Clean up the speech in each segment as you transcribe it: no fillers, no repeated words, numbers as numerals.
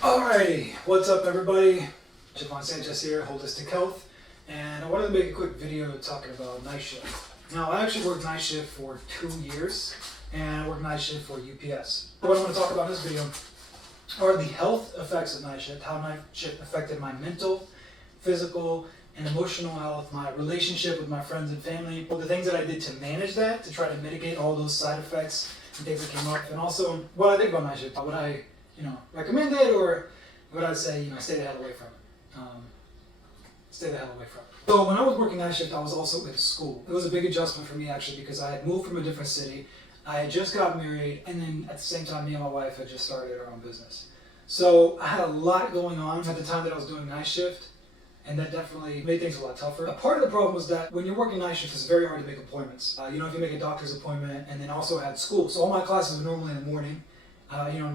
Alrighty, what's up everybody? Javon Sanchez here, Holistic Health, and I wanted to make a quick video talking about night shift. Now, I actually worked night shift for 2 years, and I worked night shift for UPS. What I want to talk about in this video are the health effects of night shift, how night shift affected my mental, physical, and emotional health, my relationship with my friends and family, the things that I did to manage that, to try to mitigate all those side effects and things that came up, and also what I think about night shift, would I recommend it, or would I say, stay the hell away from it? Stay the hell away from it. So when I was working night shift, I was also in school. It was a big adjustment for me actually because I had moved from a different city. I had just got married, and then at the same time, me and my wife had just started our own business. So I had a lot going on at the time that I was doing night shift, and that definitely made things a lot tougher. A part of the problem was that when you're working night shift, it's very hard to make appointments. If you make a doctor's appointment, and then also had school. So all my classes were normally in the morning.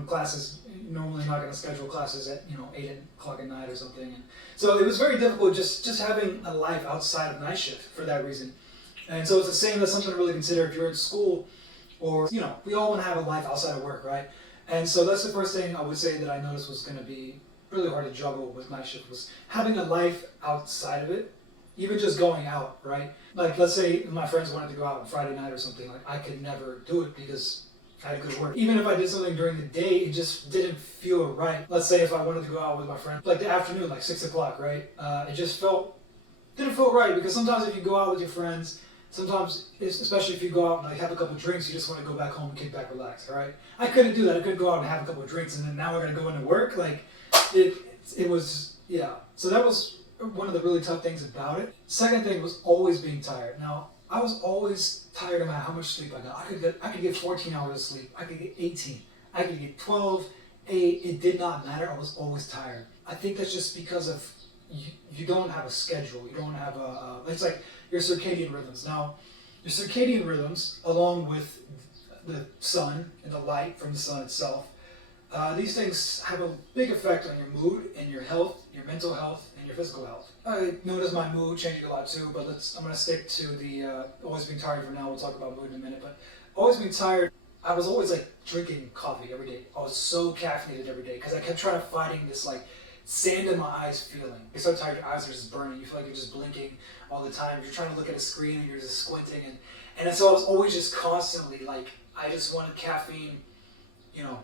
Classes, normally not going to schedule classes at 8 o'clock at night or something. And so it was very difficult just having a life outside of night shift for that reason. And so it's the same, that's something to really consider if you're in school, or we all want to have a life outside of work, right? And so that's the first thing I would say that I noticed was going to be really hard to juggle with night shift, was having a life outside of it, even just going out, right? Like, let's say my friends wanted to go out on Friday night or something, like I could never do it because I had to go to work. Even if I did something during the day, it just didn't feel right. Let's say if I wanted to go out with my friend, like the afternoon, like 6 o'clock, right? It just didn't feel right, because sometimes if you go out with your friends, sometimes, especially if you go out and have a couple drinks, you just want to go back home and kick back, relax, all right? I couldn't do that. I couldn't go out and have a couple of drinks and then now we're going to go into work. Like, it was, yeah. So that was one of the really tough things about it. Second thing was always being tired. Now, I was always tired no matter how much sleep I got. I could get 14 hours of sleep. I could get 18. I could get 12, 8. It did not matter. I was always tired. I think that's just because of you don't have a schedule. You don't have it's like your circadian rhythms. Now, your circadian rhythms, along with the sun and the light from the sun itself, these things have a big effect on your mood and your health, your mental health, and your physical health. I notice my mood changing a lot too, but I'm going to stick to the always being tired for now. We'll talk about mood in a minute, but always being tired, I was always drinking coffee every day. I was so caffeinated every day because I kept trying to fighting this sand in my eyes feeling. You're so tired, your eyes are just burning. You feel like you're just blinking all the time. You're trying to look at a screen and you're just squinting. And so I was always just constantly I just wanted caffeine,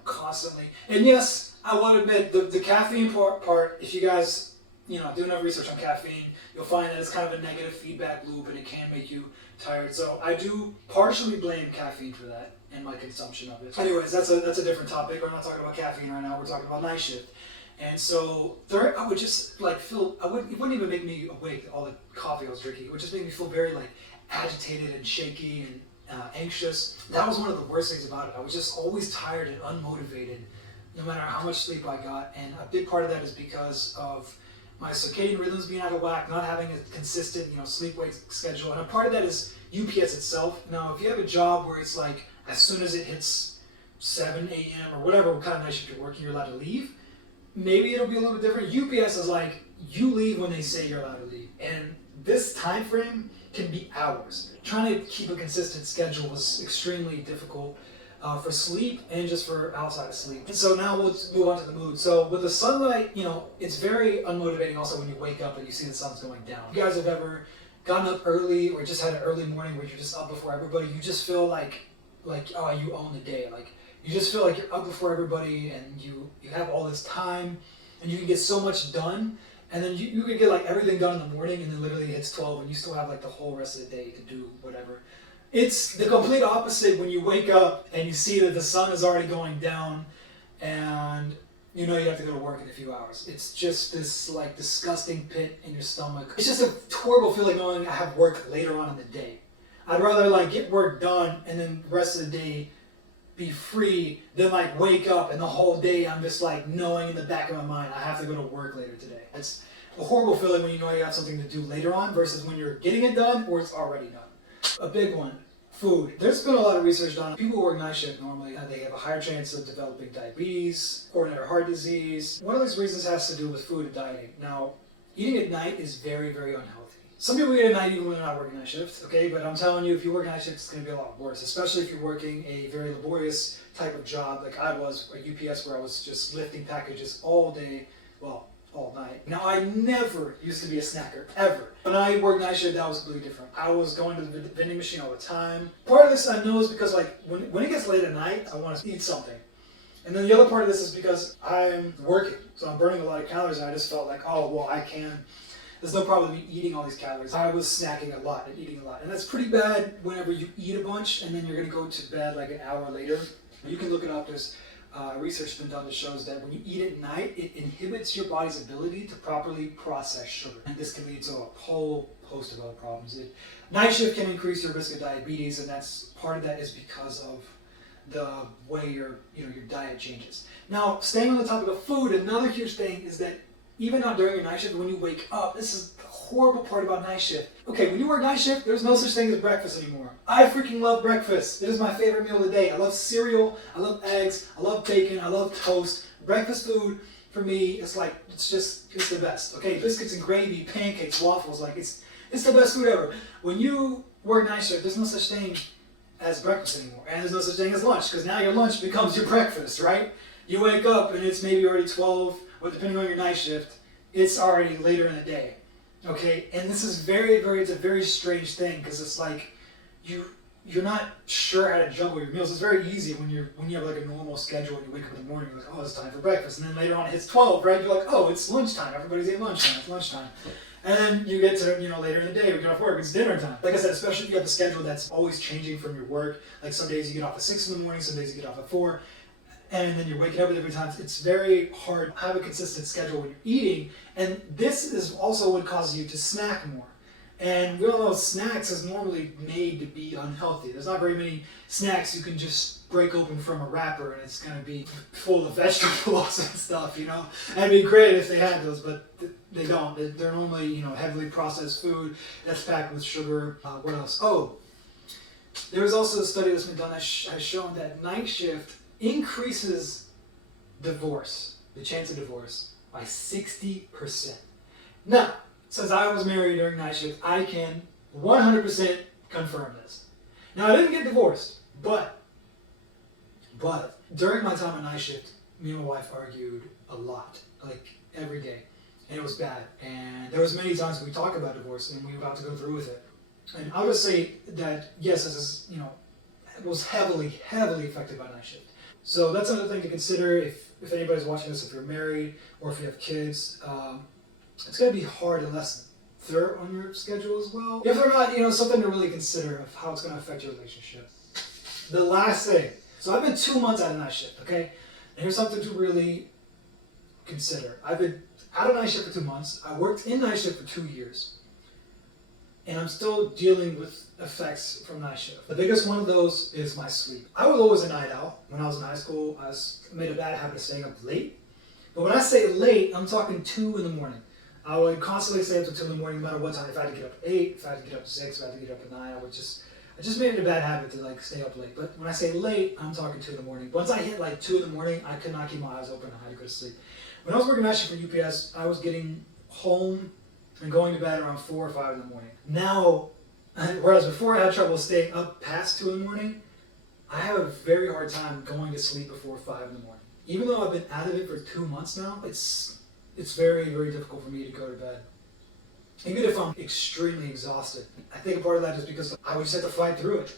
constantly. And yes, I want to admit the caffeine part, if you guys, do enough research on caffeine, you'll find that it's kind of a negative feedback loop and it can make you tired. So I do partially blame caffeine for that and my consumption of it. Anyways, that's a different topic. We're not talking about caffeine right now. We're talking about night shift. And so third, I would just feel, it wouldn't even make me awake, all the coffee I was drinking. It would just make me feel very agitated and shaky and anxious. That was one of the worst things about it. I was just always tired and unmotivated, no matter how much sleep I got. And a big part of that is because of my circadian rhythms being out of whack, not having a consistent, sleep-wake schedule. And a part of that is UPS itself. Now, if you have a job where it's as soon as it hits 7 a.m. or whatever kind of night shift you're working, you're allowed to leave, maybe it'll be a little bit different. UPS is you leave when they say you're allowed to leave. And this time frame can be hours. Trying to keep a consistent schedule was extremely difficult for sleep and just for outside of sleep. And so now let's move on to the mood. So with the sunlight, it's very unmotivating also when you wake up and you see the sun's going down. If you guys have ever gotten up early or just had an early morning where you're just up before everybody, you just feel like you own the day. You just feel like you're up before everybody and you have all this time and you can get so much done. And then you can get everything done in the morning, and then literally hits 12 and you still have the whole rest of the day to do whatever. It's the complete opposite when you wake up and you see that the sun is already going down and you have to go to work in a few hours. It's just this disgusting pit in your stomach. It's just a horrible feeling knowing I have work later on in the day. I'd rather get work done and then the rest of the day be free than wake up and the whole day I'm just knowing in the back of my mind I have to go to work later today. It's a horrible feeling when you know you have something to do later on versus when you're getting it done or it's already done. A big one, food. There's been a lot of research done. People who work night shift normally, they have a higher chance of developing diabetes, coronary heart disease. One of those reasons has to do with food and dieting. Now, eating at night is very, very unhealthy. Some people get at night even when they're not working night shifts, okay? But I'm telling you, if you work night shifts, it's going to be a lot worse, especially if you're working a very laborious type of job like I was at UPS, where I was just lifting packages all day, well, all night. Now, I never used to be a snacker, ever. When I worked night shift, that was completely different. I was going to the vending machine all the time. Part of this I know is because, like, when it gets late at night, I want to eat something. And then the other part of this is because I'm working, so I'm burning a lot of calories, and I just felt like, oh, well, there's no problem with me eating all these calories. I was snacking a lot and eating a lot. And that's pretty bad whenever you eat a bunch and then you're going to go to bed like an hour later. You can look it up. There's research been done that shows that when you eat at night, it inhibits your body's ability to properly process sugar. And this can lead to a whole host of other problems. Night shift can increase your risk of diabetes, and part of that is because of the way your diet changes. Now, staying on the topic of food, another huge thing is that even not during your night shift, when you wake up, this is the horrible part about night shift. Okay, when you work night shift, there's no such thing as breakfast anymore. I freaking love breakfast. It is my favorite meal of the day. I love cereal, I love eggs, I love bacon, I love toast. Breakfast food, for me, it's the best. Okay, biscuits and gravy, pancakes, waffles, it's the best food ever. When you work night shift, there's no such thing as breakfast anymore. And there's no such thing as lunch, because now your lunch becomes your breakfast, right? You wake up and it's maybe already 12, or depending on your night shift, it's already later in the day, okay? And this is it's a very strange thing, because it's like you're not sure how to juggle your meals. It's very easy when you have like a normal schedule and you wake up in the morning, you're like, oh, it's time for breakfast. And then later on it hits 12, right? You're like, oh, it's lunchtime. Everybody's eating lunchtime. It's lunchtime. And then you get to, later in the day, we get off work, it's dinner time. Like I said, especially if you have a schedule that's always changing from your work. Like some days you get off at 6 in the morning, some days you get off at 4. And then you're waking up at different times. It's very hard to have a consistent schedule when you're eating. And this is also what causes you to snack more. And we all know snacks is normally made to be unhealthy. There's not very many snacks you can just break open from a wrapper and it's going to be full of vegetables and stuff, And it'd be great if they had those, but they don't. They're normally, heavily processed food that's packed with sugar. What else? Oh, there was also a study that's been done that has shown that night shift increases divorce, the chance of divorce, by 60%. Now, since I was married during night shift, I can 100% confirm this. Now, I didn't get divorced, but during my time at night shift, me and my wife argued a lot, like every day, and it was bad. And there was many times when we talked about divorce and we were about to go through with it. And I would say that, yes, this is, was heavily affected by night shift. So that's another thing to consider if anybody's watching this, if you're married or if you have kids. It's going to be hard unless they're on your schedule as well. If they're not, something to really consider of how it's going to affect your relationship. The last thing. So I've been 2 months out of night shift, okay? And here's something to really consider. I've been out of night shift for 2 months. I worked in night shift for 2 years. And I'm still dealing with effects from night shift. The biggest one of those is my sleep. I was always a night owl. When I was in high school, I made a bad habit of staying up late. But when I say late, I'm talking 2 in the morning. I would constantly stay up till 2 in the morning, no matter what time. If I had to get up at 8, if I had to get up at 6, if I had to get up at 9, I just made it a bad habit to stay up late. But when I say late, I'm talking 2 in the morning. Once I hit 2 in the morning, I could not keep my eyes open. I had to go to sleep. When I was working night shift for UPS, I was getting home and going to bed around 4 or 5 in the morning. Now, whereas before I had trouble staying up past 2 in the morning, I have a very hard time going to sleep before 5 in the morning. Even though I've been out of it for 2 months now, it's very, very difficult for me to go to bed. Even if I'm extremely exhausted. I think a part of that is because I would just have to fight through it.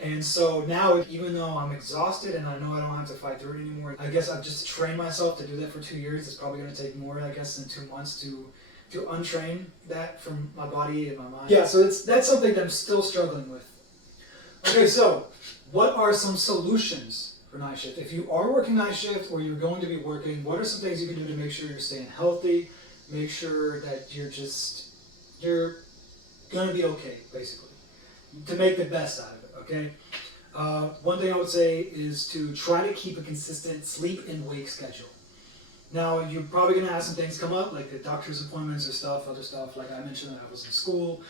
And so now, even though I'm exhausted and I know I don't have to fight through it anymore, I guess I've just trained myself to do that for 2 years. It's probably going to take more, than 2 months to untrain that from my body and my mind. Yeah, so that's something that I'm still struggling with. Okay, so what are some solutions for night shift? If you are working night shift or you're going to be working, what are some things you can do to make sure you're staying healthy, make sure that you're going to be okay, basically, to make the best out of it, okay? One thing I would say is to try to keep a consistent sleep and wake schedule. Now, you're probably going to have some things come up, like the doctor's appointments or other stuff. Like I mentioned, that I was in school.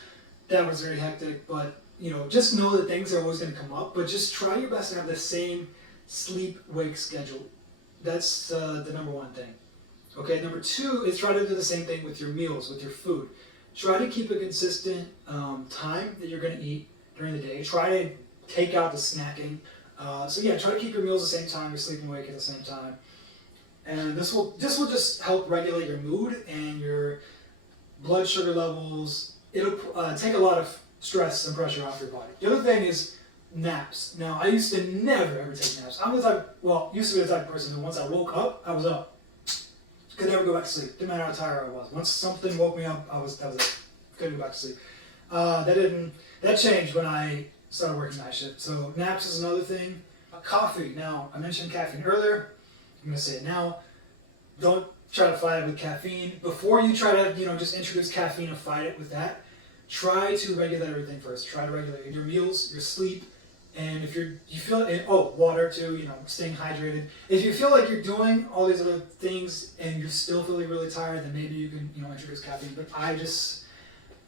That was very hectic, but, just know that things are always going to come up, but just try your best to have the same sleep-wake schedule. That's the number one thing. Okay, number 2 is try to do the same thing with your meals, with your food. try to keep a consistent time that you're going to eat during the day. Try to take out the snacking. So yeah, try to keep your meals at the same time, your sleep and wake at the same time. And this will just help regulate your mood and your blood sugar levels. It'll take a lot of stress and pressure off your body. The other thing is naps. Now, I used to never ever take naps. I'm the type, used to be the type of person who once I woke up, I was up. Could never go back to sleep. Didn't matter how tired I was. Once something woke me up, that was it. Couldn't go back to sleep. That changed when I started working night shift. So naps is another thing. Coffee. Now, I mentioned caffeine earlier. I'm gonna say it now. Don't try to fight it with caffeine. Before you try to, just introduce caffeine and fight it with that, try to regulate everything first. Try to regulate your meals, your sleep, and if you feel it, water too, staying hydrated. If you feel like you're doing all these other things and you're still feeling really tired, then maybe you can, introduce caffeine. But I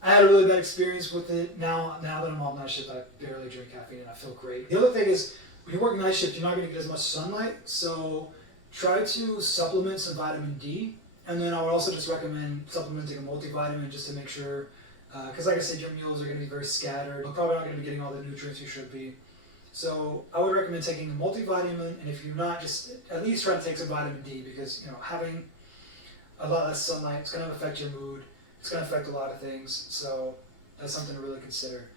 had a really bad experience with it. Now that I'm on night shift, I barely drink caffeine and I feel great. The other thing is, when you work night shift, you're not going to get as much sunlight, so try to supplement some vitamin D. And then I would also just recommend supplementing a multivitamin just to make sure, because like I said, your meals are going to be very scattered. You're probably not going to be getting all the nutrients you should be. So I would recommend taking a multivitamin, and if you're not, just at least try to take some vitamin D, because having a lot less sunlight is going to affect your mood. It's going to affect a lot of things, so that's something to really consider.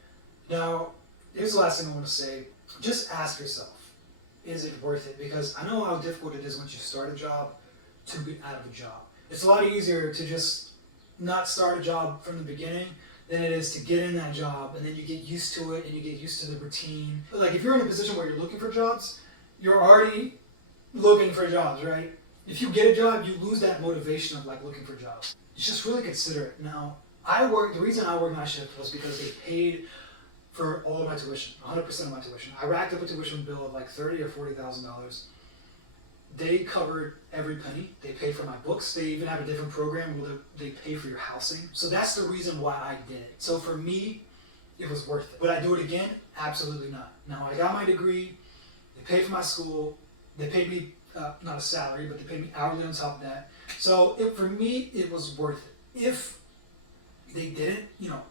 Now, here's the last thing I want to say. Just ask yourself, is it worth it? Because I know how difficult it is once you start a job to get out of a job. It's a lot easier to just not start a job from the beginning than it is to get in that job, and then you get used to it and you get used to the routine. Like if you're in a position where you're looking for jobs, you're already looking for jobs, right? If you get a job, you lose that motivation of looking for jobs. Just really consider it. Now, the reason I worked night shift was because they paid for all of my tuition, 100% of my tuition. I racked up a tuition bill of $30,000 or $40,000. They covered every penny. They paid for my books. They even have a different program where they pay for your housing. So that's the reason why I did it. So for me, it was worth it. Would I do it again? Absolutely not. Now, I got my degree. They paid for my school. They paid me, not a salary, but they paid me hourly on top of that. So for me, it was worth it. If they didn't,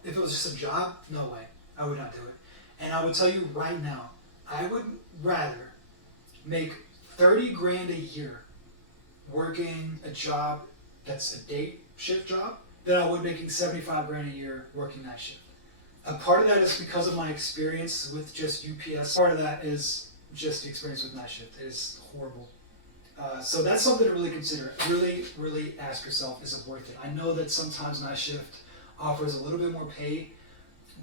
if it was just a job, no way. I would not do it. And I would tell you right now, I would rather make $30,000 a year working a job that's a day shift job than I would making $75,000 a year working night shift. A part of that is because of my experience with just UPS. Part of that is just the experience with night shift. It is horrible. So that's something to really consider. Really, really ask yourself, is it worth it? I know that sometimes night shift offers a little bit more pay,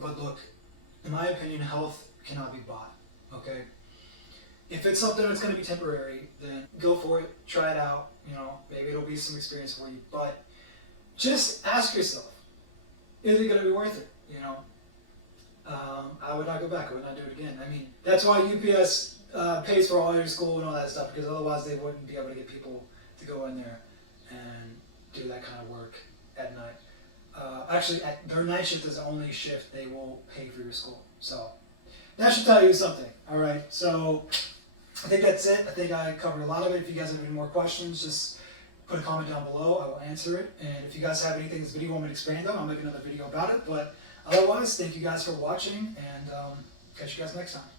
but look, in my opinion, health cannot be bought, okay? If it's something that's going to be temporary, then go for it, try it out, maybe it'll be some experience for you, but just ask yourself, is it going to be worth it, I would not go back, I would not do it again. I mean, that's why UPS pays for all your school and all that stuff, because otherwise they wouldn't be able to get people to go in there and do that kind of work at night. Actually, their night shift is the only shift they will pay for your school. So that should tell you something. All right. So I think that's it. I think I covered a lot of it. If you guys have any more questions, just put a comment down below. I will answer it. And if you guys have anything in this video you want me to expand on, I'll make another video about it. But otherwise, thank you guys for watching, and catch you guys next time.